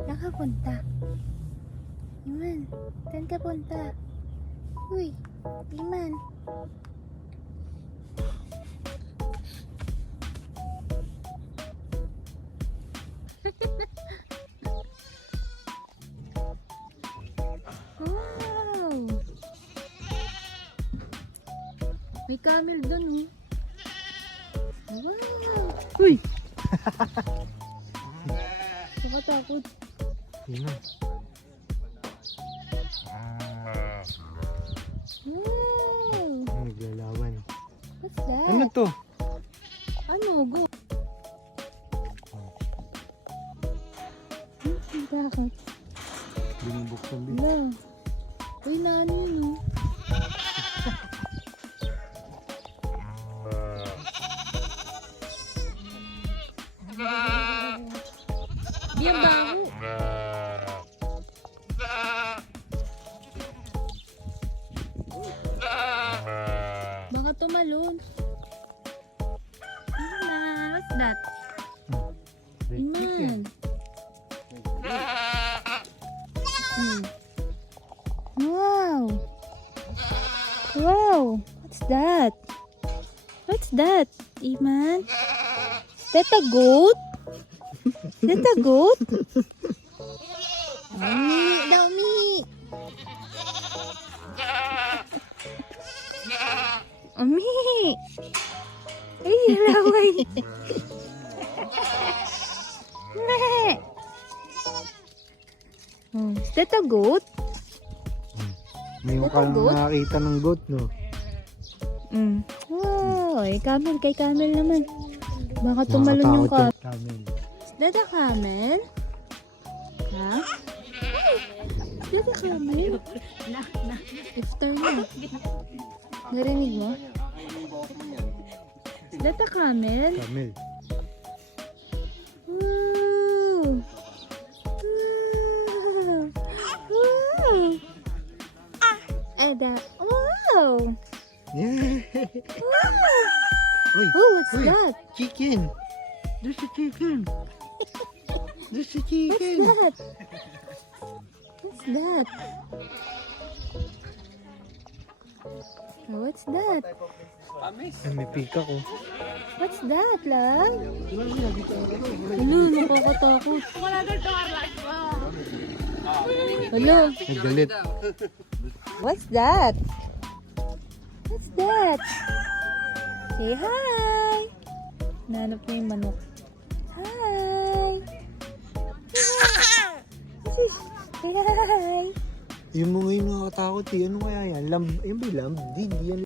Saan ka punta? Iman, saan ka punta? Uy, Iman. Wow! May camel doon, oh. Wow! Uy! Nakatakot. Iman. Wow! Naglalawan. What's that? Ano to? Ano? Go! Ang takot. Binubuksan din. Wala. Uy, na ano yun, oh. Di ang baho. Baka tumalon. What's that? Red chicken. Iman. Wow. Wow. What's that? What's that, Iman? Is that a goat? Is that a goat? Umi. Umi. Ay, laway. Is that a goat? Ngayon ka lang goat? nakakita ng goat, no? Wow, kay camel naman. Baka tumalon yung camel. Camel. Is that a camel? Ha? Is that a camel? Iftar na. Narinig mo? Is that a camel? Camel. Wow! Wow! Wow! Yeah. Wow! Uy, Oh, what's uy, that? chicken. There's a chicken. There's a What's chicken. that? What's that? What's that? Ay, may pika ko. What's that, love? Hello, nakakatakot. Hello. Ay, galit. What's that? What's that? Say hi. Nanap niya yung manok. Hi. Say hi. Yung mga yung nakakatakot eh. Ano kaya yan? Yan ba yung lamb? Di yan.